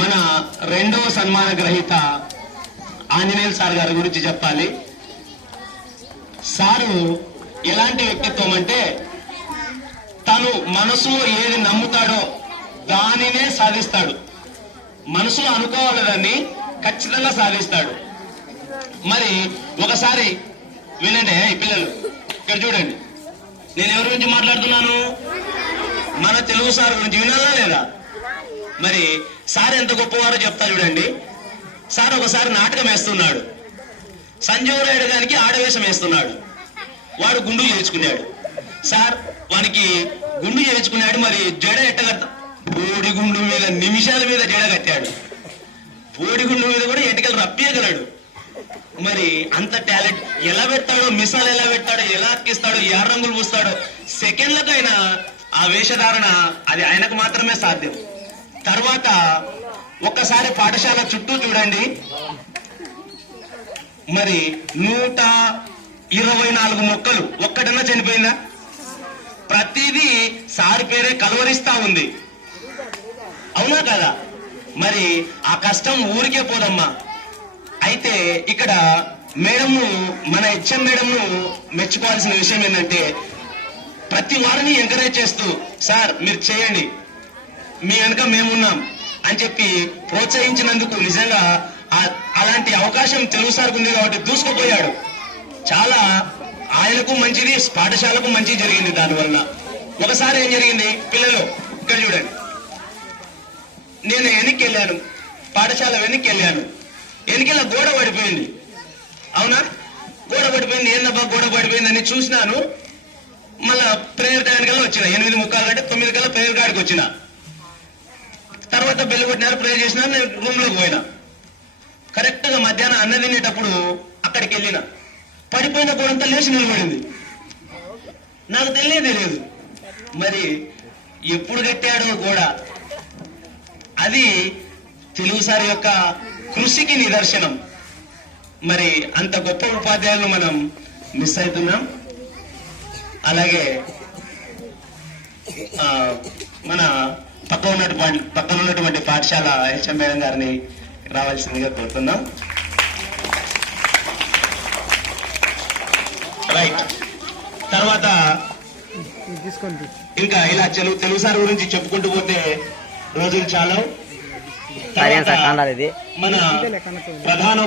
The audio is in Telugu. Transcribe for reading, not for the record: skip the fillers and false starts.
మన రెండవ సన్మాన గ్రహీత ఆంజనేయులు సార్ గారి గురించి చెప్పాలి. సారు ఎలాంటి వ్యక్తిత్వం అంటే తను మనసులో ఏది నమ్ముతాడో దానినే సాధిస్తాడు. మనసులో అనుకోవాలని ఖచ్చితంగా సాధిస్తాడు. మరి ఒకసారి వినండి ఈ పిల్లలు, ఇక్కడ చూడండి, నేను ఎవరి గురించి మాట్లాడుతున్నాను? మన తెలుగు సార్ గురించి. వినాలా లేదా? మరి సార్ ఎంత గొప్పవారో చెప్తా చూడండి. సార్ ఒకసారి నాటకం వేస్తున్నాడు. సంజీవ్ రాయుడు గారికి ఆడవేషం వేస్తున్నాడు. వాడు గుండు చేయించుకున్నాడు. సార్ వానికి గుండు చేయించుకున్నాడు. మరి జడ ఎట్టగట్ట బోడి గుండు మీద నిమిషాల మీద జడ కట్టాడు. బోడి గుండు మీద కూడా ఎటుకలు రప్పియగలడు. మరి అంత టాలెంట్ ఎలా పెడతాడో, మిసాలు ఎలా పెడతాడో, ఎలా అక్కిస్తాడో, ఏ రంగులు పూస్తాడో, సెకండ్లకైనా ఆ వేషధారణ అది ఆయనకు మాత్రమే సాధ్యం. తర్వాత ఒక్కసారి పాఠశాల చుట్టూ చూడండి. మరి 124 మొక్కలు ఒక్కటన్నా చనిపోయిందా? ప్రతిదీ సారి పేరే కలవరిస్తా ఉంది. అవునా కదా? మరి ఆ కష్టం ఊరికే పోదమ్మా. అయితే ఇక్కడ మేడంను, మన హెచ్ఎం మేడంను మెచ్చుకోవాల్సిన విషయం ఏంటంటే ప్రతి వారిని ఎంకరేజ్ చేస్తూ, సార్ మీరు చేయండి, మీ వెనక మేమున్నాం అని చెప్పి ప్రోత్సహించినందుకు నిజంగా అలాంటి అవకాశం తెలుగు సార్కు ఉంది కాబట్టి దూసుకుపోయాడు. చాలా ఆయనకు మంచిది, పాఠశాలకు మంచిది జరిగింది దానివల్ల. ఒకసారి ఏం జరిగింది పిల్లలు, ఇక్కడ చూడండి, నేను వెనక్కి వెళ్ళాను, పాఠశాల వెనక్కి వెళ్ళాను. వెనకెళ్ళ గోడ పడిపోయింది. అవునా? గోడ పడిపోయింది. ఏందబ్బా గోడ పడిపోయిందని చూసినాను. మళ్ళా ప్రేయర్ టైంకల్లా వచ్చిన 8:45 కంటే 9 కల్లా ప్రేయర్ కాడికి వచ్చిన. తర్వాత బెల్లు కొట్టినారు, ప్రేయర్ చేసినా, నేను రూమ్ లోకి పోయినా. కరెక్ట్ గా మధ్యాహ్నం అన్న తినేటప్పుడు అక్కడికి వెళ్ళిన. పడిపోయిన గోడంతా లేచి నిలబడింది. నాకు తెలియదు మరి ఎప్పుడు కట్టాడో గోడ. అది తెలుగు సార్ యొక్క కృషికి నిదర్శనం. మరి అంత గొప్ప ఉపాధ్యాయులను మనం మిస్ అవుతున్నాం. అలాగే మన పక్కన ఉన్నటువంటి పాఠశాల హెచ్ఎం మేడం గారిని రావాల్సిందిగా కోరుతున్నాం. రైట్. తర్వాత ఇంకా ఇలా తెలుగు సార్ గురించి చెప్పుకుంటూ పోతే రోజులు చాలా. మన ప్రధాన